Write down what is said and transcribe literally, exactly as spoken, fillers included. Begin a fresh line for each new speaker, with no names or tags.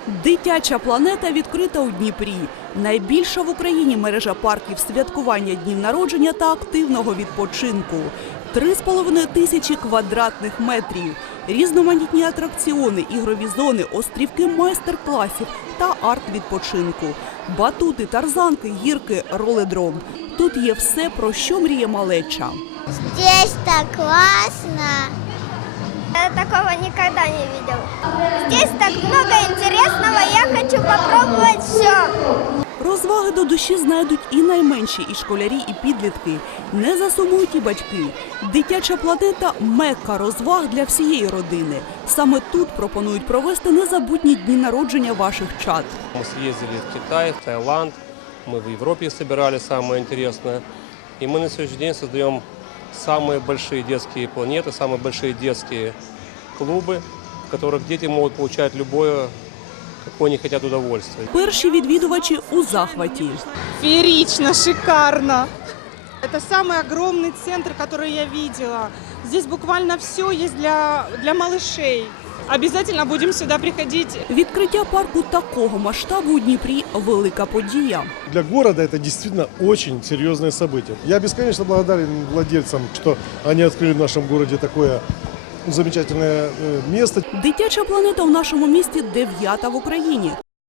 Дитяча планета відкрита у Дніпрі. Найбільша в Україні мережа парків святкування днів народження та активного відпочинку. Три з половиною тисячі квадратних метрів. Різноманітні атракціони, ігрові зони, острівки майстер-класів та арт-відпочинку. Батути, тарзанки, гірки, роледром. Тут є все, про що мріє малеча.
Здесь так классно.
Я такого никогда не видел. Здесь так много интересного, я хочу попробовать все.
Розваги до душі знайдуть і найменші, і школярі, і підлітки. Не засумують і батьки. Дитяча планета – мекка розваг для всієї родини. Саме тут пропонують провести незабутні дні народження ваших чад.
Мы съездили в Китай, в Таиланд, мы в Европе собирали самое интересное. И мы на сегодняшний день создаем самые большие детские планеты, самые большие детские клубы, в которых дети могут получать любое, какое они хотят удовольствие.
Перші відвідувачі у захваті.
Феерично, шикарно. Это самый огромный центр, который я видела. Здесь буквально все есть для, для малышей. Обязательно будем сюда приходить.
Відкриття парку такого масштабу у Дніпрі – велика подія.
Для города это действительно очень серьезное событие. Я бесконечно благодарен владельцам, что они открыли в нашем городе такое замечательное место.
Дитяча планета у нашому місті дев'ята в Україні.